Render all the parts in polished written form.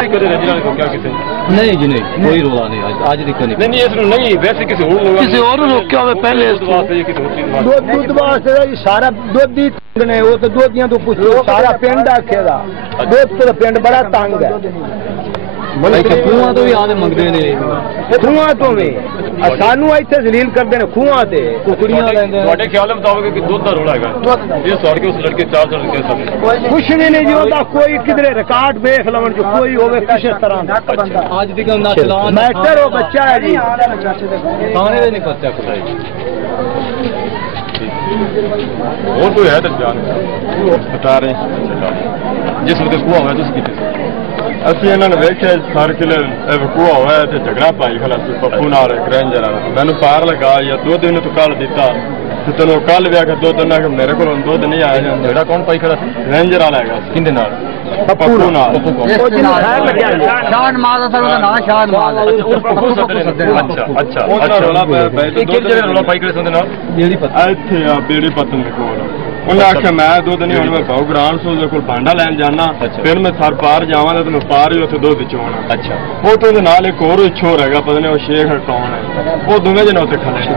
नहीं जी नहीं, कोई रोला नहीं आज दिक्कत नहीं। नहीं इसमें नहीं, वैसे किसी और रोक्या हुआ पहले दूध वास्ते सारा दुध ही तंग ने, वो तो दुधियां तो पुछो सारा पिंड आखेगा, दुध तो पिंड बड़ा तंग है। खूह तो भी आदे मंगते ने, खूह तो भी सानू इतने जलील करते हैं खूह से कुकड़ियां लेंदे। ਤੁਹਾਡੇ ਖਿਆਲ ਮੁਤਾਬਕ ਕਿ ਦੁੱਧ ਦਾ ਰੋਲਾ ਹੈਗਾ ਇਹ ਸੌੜ ਕੇ ਉਸ ਲੜਕੇ 4 ਲੜਕੇ सब कुछ भी नहीं जी होता, कोई किधरे रिकॉर्ड देख लवन जो कोई होवे किसी तरह आज दिक्कत ना चलान मैटर हो बच्चा है जी थाने दे नहीं पता कोई और कोई है तो जान बता रहे जिस वक्त कुआ हुआ तुम कितने ਅਸੀਂ ਇਹਨਾਂ ਨੇ ਵੇਖਿਆ ਸਾਰ ਕਿਲੇ ਵਕੂਆ ਹੋਇਆ ਤੇ ਝਗੜਾ ਪਾਈ ਖਲਾ ਸੀ ਪੱਪੂ ਨਾਲ ਰੇਂਜਰ ਵਾਲਾ ਮੈਨੂੰ ਪਾਰ ਲਗਾ ਜਾਂ ਦੁੱਧ ਇਹਨੂੰ ਤੂੰ ਕੱਲ ਦਿੱਤਾ ਤੇ ਤੈਨੂੰ ਕੱਲ ਵਿਆਹ ਕੇ ਦੁੱਧ ਨਾ ਕਿ ਮੇਰੇ ਕੋਲ ਦੁੱਧ ਨਹੀਂ ਆਇਆ ਜਾਂਦਾ। ਝਗੜਾ ਕੌਣ ਪਾਈ ਖੜਾ ਸੀ? ਰੇਂਜਰ ਵਾਲਾ ਹੈਗਾ ਕਿੰਦੇ ਨਾਲ? ਪੱਪੂ ਨਾਲ। ਸ਼ਾਨ ਮਾਲ ਦਾ ਉਹਦਾ ਨਾਮ ਸ਼ਾਨ ਮਾਲ ਅੱਛਾ ਉਹਦਾ ਰੋਲਾ ਪਿਆ ਤੇ ਦੁੱਧ ਦੇ ਰੋਲਾ ਪਾਈ ਖੜੇ ਸੰਦੇ ਨਾਲ ਜਿਹੜੀ ਪਤਾ ਇੱਥੇ ਆ ਬੇੜੀ ਪਤਨ ਦੇ ਕੋਲ ਉਹਨੇ ਆਖਿਆ ਮੈਂ ਦੁੱਧ ਨਹੀਂ ਹੁਣ ਮੈਂ ਭਾਉ ਗ੍ਰਾਂਡ ਸੂਲ ਦੇ ਕੋਲ ਭਾਂਡਾ ਲੈਣ ਜਾਣਾ ਫਿਰ ਮੈਂ ਸਰ ਪਾਰ ਜਾਵਾਂਗਾ ਤੇ ਮੈਂ ਪਾਰ ਹੀ ਉੱਥੇ ਦੁੱਧ ਚੋਣਾ। ਅੱਛਾ ਉਹ ਤੋਂ ਦੇ ਨਾਲ ਇੱਕ ਹੋਰ ਛੋਰ ਹੈਗਾ ਪਤਾ ਨਹੀਂ ਉਹ ਸ਼ੇਖ ਕੌਣ ਹੈ ਉਹ ਦੋਵੇਂ ਜਣੇ ਉੱਥੇ ਖੜੇ ਨੇ।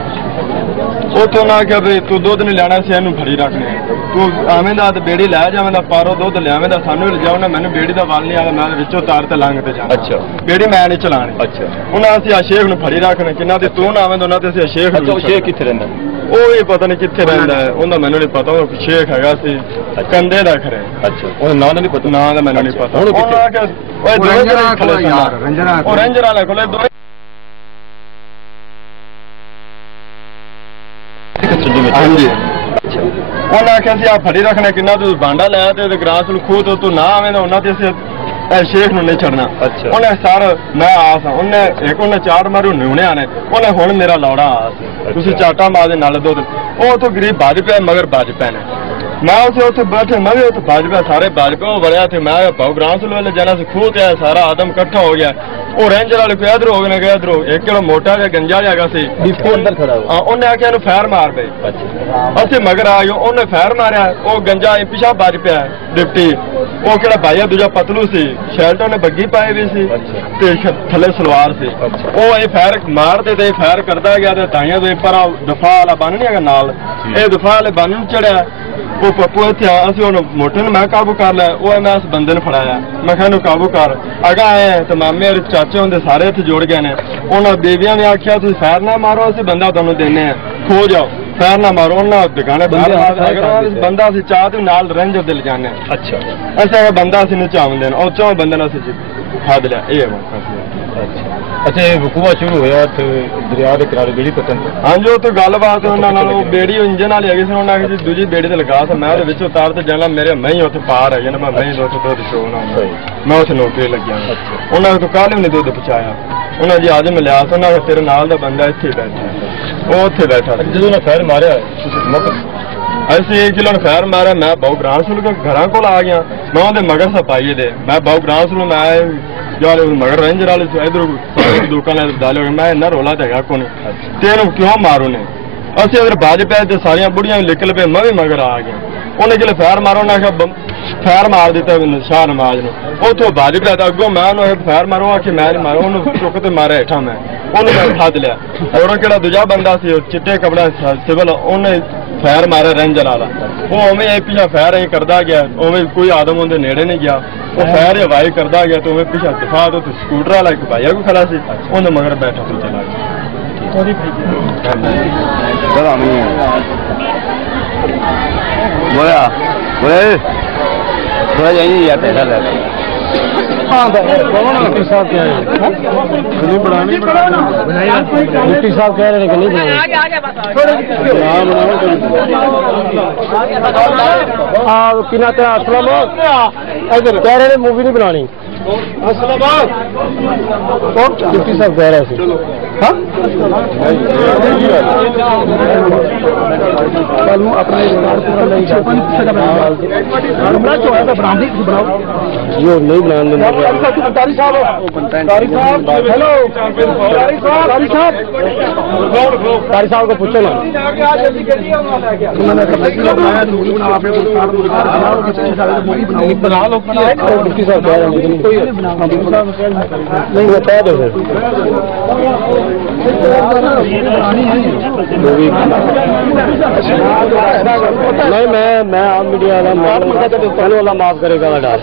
ਉੱਥੋਂ ਨਾ ਆਖਿਆ ਵੀ ਤੂੰ ਦੁੱਧ ਨਹੀਂ ਲੈਣਾ ਸੀ ਇਹਨੂੰ ਫੜੀ ਰੱਖਣੇ ਤੂੰ ਆਵੇਂ ਦਾ ਤੇ ਬੇੜੀ ਲੈ ਜਾਵੇਂ ਦਾ ਪਾਰੋ ਦੁੱਧ ਲਿਆਵੇਂ ਦਾ ਸਾਨੂੰ ਵੀ ਲਿਜਾਉਣਾ ਮੈਨੂੰ ਬੇੜੀ ਦਾ ਵੱਲ ਨਹੀਂ ਆਦਾ ਮੈਂ ਵਿੱਚੋਂ ਤਾਰ ਤੇ ਲੰਘ ਤੇ ਜਾਣਾ। ਅੱਛਾ ਬੇੜੀ ਮੈਂ ਨਹੀਂ ਚਲਾਣੀ। ਅੱਛਾ ਉਹਨਾਂ ਅਸੀਂ ਆ ਸ਼ੇਖ ਨੂੰ ਫੜੀ ਰੱਖਣੇ ਕਿੰਨਾ ਤੇ ਤੂੰ ਨਾ ਆਵੇਂ ਉਹਨਾਂ ਤੇ ਅਸੀਂ ਸ਼ੇਖ ਨੂੰ। ਸ਼ੇਖ ਕਿੱਥੇ ਰਹਿੰਦਾ? ਉਹ ਇਹ ਪਤਾ ਨਹੀਂ ਕਿੱਥੇ ਰਹਿੰਦਾ ਹੈ ਉਹਦਾ ਮੈਨੂੰ ਨਹੀਂ ਪਤਾ ਉਹ ਸ਼ੇਖ ਹੈਗਾ ਸੀ ਕੰਦੇ ਦਾ ਖਰੇ। ਅੱਛਾ ਉਹਦਾ ਨਾਂ ਨਹੀਂ ਪਤਾ? ਨਾਂ ਦਾ ਮੈਨੂੰ ਨਹੀਂ ਪਤਾ। ਹੁਣ ਕਿੱਥੇ? ਉਹ ਰੇਂਜਰ ਵਾਲੇ ਕੋਲੇ ਦੋ ਹਾਂਜੀ ਉਹਨਾਂ ਆਖਿਆ ਸੀ ਆ ਫੜੀ ਰੱਖਣਾ ਕਿੰਨਾ ਤੂੰ ਬਾਂਡਾ ਲੈ ਤੇ ਗਰਾਸ ਨੂੰ ਖੂਹ ਤੋਂ ਤੂੰ ਨਾ ਆਵੇਂ ਤਾਂ ਉਹਨਾਂ ਤੇ ਅਸੀਂ ਸ਼ੇਖ ਨੂੰ ਨਹੀਂ ਛੱਡਣਾ। ਅੱਛਾ ਉਹਨੇ ਸਰ ਮੈਂ ਆਸ ਉਹਨੇ ਇੱਕ ਉਹਨੇ ਚਾਰ ਮਾਰੂ ਨਿਉਣਿਆ ਨੇ ਉਹਨੇ ਹੁਣ ਮੇਰਾ ਲੌੜਾ ਆਸ ਤੁਸੀਂ ਚਾਟਾ ਮਾਰਦੇ ਨਾਲ ਦੁੱਧ ਉਹ ਤੋਂ ਗਰੀਬ ਭੱਜ ਪਿਆ ਮਗਰ ਭੱਜ ਪੈ ਨੇ ਮੈਂ ਉੱਥੇ ਬੈਠੇ ਮੈਂ ਵੀ ਉੱਥੇ ਭੱਜ ਪਿਆ ਸਾਰੇ ਭੱਜ ਪਏ ਉਹ ਵੜਿਆ ਤੇ ਮੈਂ ਭਾਉ ਗ੍ਰਾਂਸ ਨੂੰ ਜਾਣਾ ਸੀ ਖੂਹ ਤੇ ਸਾਰਾ ਆਦਮ ਇਕੱਠਾ ਹੋ ਗਿਆ। ਉਹ ਰੇਂਜਰ ਵਾਲੇ ਕੋਈ ਇਧਰ ਹੋ ਗਏ ਨੇ ਗਿਆ ਇਧਰੋਂ ਇੱਕ ਕਿਲੋ ਮੋਟਾ ਜਿਹਾ ਗੰਜਾ ਹੈਗਾ ਸੀ ਅੰਦਰ ਖੜਾ ਹੋਇਆ ਉਹਨੇ ਆਖਿਆ ਇਹਨੂੰ ਫੈਰ ਮਾਰ ਪਏ। ਅਸੀਂ ਮਗਰ ਆ ਗਏ ਉਹਨੇ ਫੈਰ ਮਾਰਿਆ ਉਹ ਗੰਜਾ ਪਿਛਾ ਭੱਜ ਪਿਆ ਡਿਪਟੀ ਉਹ ਕਿਹੜਾ ਭਾਈਆ ਦੂਜਾ ਪਤਲੂ ਸੀ ਸ਼ਰਟ ਉਹਨੇ ਬੱਗੀ ਪਾਈ ਵੀ ਸੀ ਤੇ ਥੱਲੇ ਸਲਵਾਰ ਸੀ ਉਹ ਇਹ ਫੈਰ ਮਾਰਦੇ ਤੇ ਫੈਰ ਕਰਦਾ ਗਿਆ ਤੇ ਤਾਈਆਂ ਦੇ ਪਰ ਦਫਾ ਵਾਲਾ ਬੰਨ ਨਹੀਂ ਹੈਗਾ ਨਾਲ ਇਹ ਦਫਾ ਵਾਲੇ ਬੰਨ ਨੂੰ ਚੜਿਆ ਉਹ ਪੱਪੂ ਇੱਥੇ ਆ ਅਸੀਂ ਉਹਨੂੰ ਮੋਟੇ ਨੂੰ ਮੈਂ ਕਾਬੂ ਕਰ ਲਿਆ ਉਹ ਮੈਂ ਇਸ ਬੰਦੇ ਨੂੰ ਫੜਾਇਆ ਮੈਂ ਕਿਹਾ ਇਹਨੂੰ ਕਾਬੂ ਕਰ ਅਗਾ ਆਏ ਤੇ ਮਾਮੇ ਔਰ ਚਾਚੇ ਹੁੰਦੇ ਸਾਰੇ ਇੱਥੇ ਜੁੜ ਗਏ ਨੇ ਉਹਨਾਂ ਬੇਬੀਆਂ ਨੇ ਆਖਿਆ ਤੁਸੀਂ ਫੈਰ ਨਾ ਮਾਰੋ ਅਸੀਂ ਬੰਦਾ ਤੁਹਾਨੂੰ ਦਿੰਨੇ ਆ ਖੋ ਜਾਓ ਫੈਰ ਨਾ ਮਾਰੋ ਉਹਨਾਂ ਦੁਕਾਨੇ ਬੰਦਾ ਅਸੀਂ ਚਾਹ ਤੇ ਨਾਲ ਰੇਂਜਰ ਦੇ ਲਿਜਾਨੇ। ਅੱਛਾ ਅੱਛਾ ਬੰਦਾ ਅਸੀਂ ਨਚਾਉਂਦੇ ਨੇ ਉਹ ਚੋਂ ਬੰਦੇ ਨਾਲ ਅਸੀਂ ਫੜ ਲਿਆ ਇਹ ਅੱਛਾ ਇਹ ਵਕੂਆ ਸ਼ੁਰੂ ਹੋਇਆ ਤੇ ਦਰਿਆ ਦੇ ਕਿਨਾਰੇ ਬੇੜੀ ਪਤਨ ਹਾਂਜੀ ਉਹ ਤੋਂ ਗੱਲਬਾਤ ਉਹਨਾਂ ਨਾਲ ਉਹ ਬੇੜੀ ਇੰਜਨ ਵਾਲੀ ਹੈਗੀ ਸੀ ਉਹਨਾਂ ਆਖੀ ਦੂਜੀ ਬੇੜੀ ਤੇ ਲਗਾ ਸੀ ਮੈਂ ਉਹਦੇ ਵਿੱਚ ਉਤਾਰ ਤੇ ਜਾਣਾ ਮੇਰੇ ਮੈਂ ਹੀ ਉੱਥੇ ਪਾਰ ਹੈਗੇ ਨੇ ਮੈਂ ਹੀ ਉੱਥੇ ਦੁੱਧ ਚੋਣਾ ਮੈਂ ਉੱਥੇ ਨੌਕਰੀ ਲੱਗਿਆ ਉਹਨਾਂ ਤੋਂ ਕੱਲ੍ਹ ਵੀ ਨਹੀਂ ਦੁੱਧ ਪਹੁੰਚਾਇਆ ਉਹਨਾਂ ਜੀ ਅੱਜ ਮਿਲਿਆ ਸੀ ਉਹਨਾਂ ਤੇਰੇ ਨਾਲ ਦਾ ਬੰਦਾ ਇੱਥੇ ਬੈਠਾ ਉਹ ਉੱਥੇ ਬੈਠਾ ਜਦੋਂ ਉਹਨੇ ਫੈਰ ਮਾਰਿਆ ਅਸੀਂ 1 ਕਿਲੋ ਫੈਰ ਮਾਰਿਆ ਮੈਂ ਬਹੁ ਗ੍ਰਾਂਸ ਨੂੰ ਘਰਾਂ ਕੋਲ ਆ ਗਿਆ ਮੈਂ ਉਹਦੇ ਮਗਰ ਸਪਾਈਏ ਦੇ ਮੈਂ ਬਹੁ ਗ੍ਰਾਂਸ ਨੂੰ ਮੈਂ ਯਾਰ ਮਗਰ ਰੇਂਜਰ ਵਾਲੇ ਇਧਰ ਦੁਕਾਨਾਂ ਤੇ ਬਦਲ ਹੋ ਮੈਂ ਇੰਨਾ ਰੋਲਾ ਤੇ ਹੈਗਾ ਕੋਨੇ ਤੇ ਇਹਨੂੰ ਕਿਉਂ ਮਾਰੂ ਨੇ ਅਸੀਂ ਇਧਰ ਬਾਜ ਪੈ ਤੇ ਸਾਰੀਆਂ ਬੁੜੀਆਂ ਨਿਕਲ ਪਏ ਮੈਂ ਵੀ ਮਗਰ ਆ ਗਿਆ ਉਹਨੇ ਜਿਹੜੇ ਫੈਰ ਮਾਰੋ ਨਾ ਫੈਰ ਮਾਰ ਦਿੱਤਾ ਸ਼ਾਹ ਨਮਾਜ਼ ਨੂੰ ਉੱਥੋਂ ਬਾਜ ਪਿਆ ਤਾਂ ਅੱਗੋਂ ਮੈਂ ਉਹਨੂੰ ਫੈਰ ਮਾਰੋ ਆਖੇ ਮੈਂ ਨਹੀਂ ਮਾਰੋ ਉਹਨੂੰ ਚੁੱਕ ਤੇ ਮਾਰਿਆ ਹੇਠਾਂ ਮੈਂ ਉਹਨੂੰ ਮੈਂ ਫੜ ਲਿਆ ਔਰ ਕਿਹੜਾ ਦੂਜਾ ਬੰਦਾ ਸੀ ਚਿੱਟੇ ਕੱਪੜਾ ਸਿਵਲ ਉਹਨੇ ਫੈਰ ਮਾਰਿਆ ਰੇਂਜਰ ਵਾਲਾ ਉਹ ਉਵੇਂ ਇਹ ਪਿੱਛਾ ਫੈਰ ਇਹ ਕਰਦਾ ਗਿਆ ਉਵੇਂ ਕੋਈ ਆਦਮ ਉਹਦੇ ਨੇੜੇ ਨਹੀਂ ਗਿਆ ਉਹ ਫੈਰ ਹਵਾਈ ਕਰਦਾ ਗਿਆ ਤੇ ਉਵੇਂ ਪਿੱਛਾ ਦਿਫਾ ਤੋਂ ਸਕੂਟਰ ਵਾਲਾ ਇੱਕ ਭਾਈਆ ਕੋ ਖੜਾ ਸੀ ਉਹਨੇ ਮਗਰ ਬੈਠਾ ਤੇ ਚਲਾ ਗਿਆ ਉਹਦੀ ਬੋਇਆ ਜਾਈਏ ਯਾਰ ਪੈਸਾ ਲੈ डिप्टी साहब कह रहे डिप्टी साहब कह रहे हैं कि नहीं कह रहे मूवी नहीं बनानी डिप्टी साहब कह रहे नहीं बनाने कारी साहब को पूछो ना बना लो नहीं बता दो फिर नहीं मैं आप मीडिया वाला माफ करेगा डाल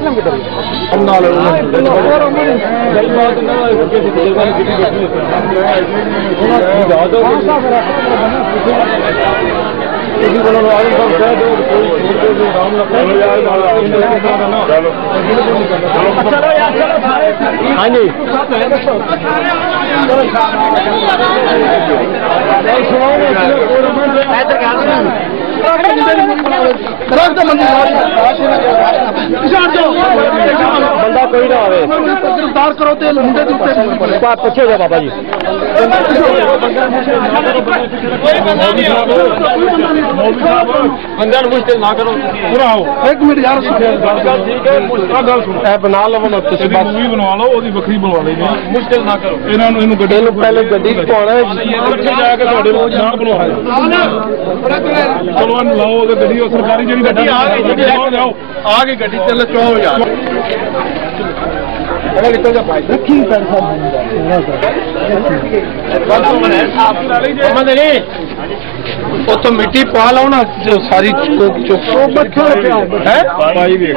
हाँ जी बंदा कोई ना आवे गिरफ्तार करो तो पूछे जा बाबा जी बंदा मुश्किल ना करो पूरा आओ एक मिनट यार बना लो बनवा लो बखरी बनवा ली मुश्किल ना करो इन्हों पहले गड्डी पाना जाके बनवा चलो लाओ गड्डी सरकारी जी गड्डी आ गई गड्डी चल चो यार तो मिट्टी पा लो ना सारी नहीं जी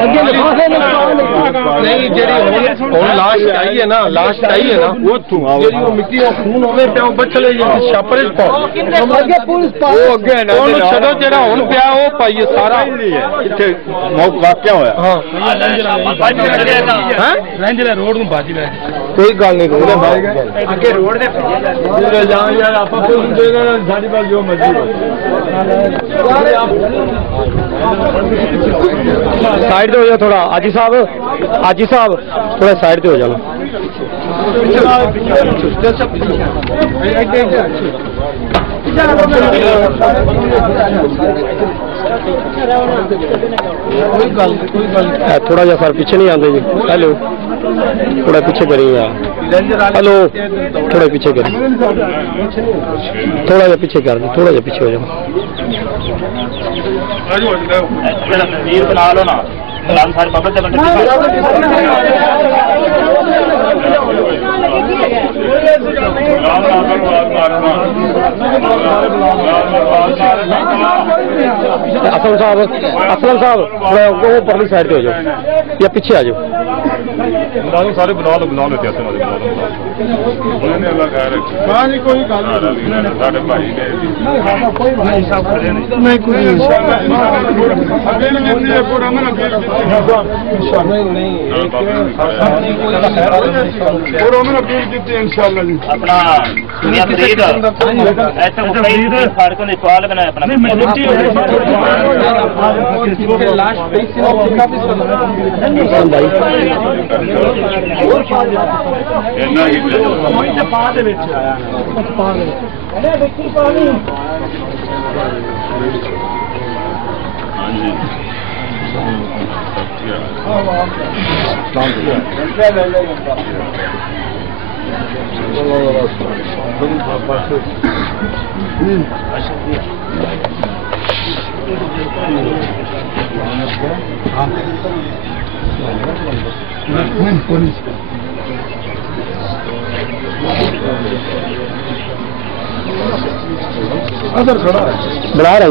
लास्ट आई है ना वो मिट्टी खून होवे पे चले छापर छो जरा हूं पिया वो पाइए सारा वाक्या होया रोड में बाजी में कोई गल नहीं अगे रोड यार आप जो मर्जी साइड पे हो जाओ थोड़ा आजी साहब थोड़ा साइड पे हो जाओ थोड़ा जा सर पीछे नहीं आते जी हेलो थोड़ा पीछे करिए हेलो थोड़ा पीछे करिए थोड़ा जा पीछे कर दो थोड़ा जा पीछे हो जाओ बना लो ना सारे बाबा असलम साहब वो परली साइड पे हो जाओ या पीछे आ जाओ सारे बना लो हाँ जी कोई गल अपना सवाल बनाया अपना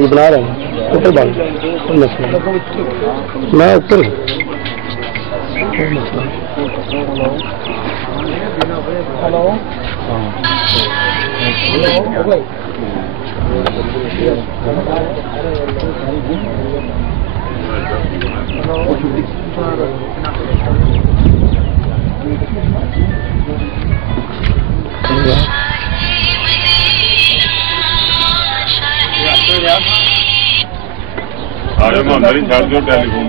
बना रहे हैं ऊपर बाल मैं ऊपर हेलो अरे मंदिर छाड़ दो टेलीफोन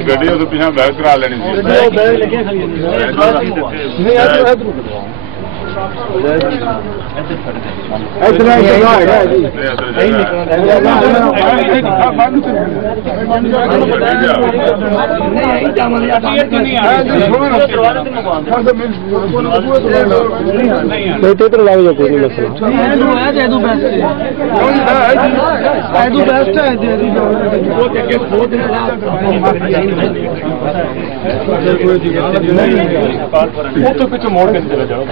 ਗੱਡੀ ਉਹ ਪਿਛਾ ਬੈਕ ਕਰਾ ਲੈਣੀ ਸੀ ਇਧਰ ਲੱਗ ਜਾ ਕੋਈ ਨਹੀਂ ਉਹ ਤੋਂ ਪਿੱਛੇ ਮੋੜ ਕੇ ਚਲੇ ਜਾਓ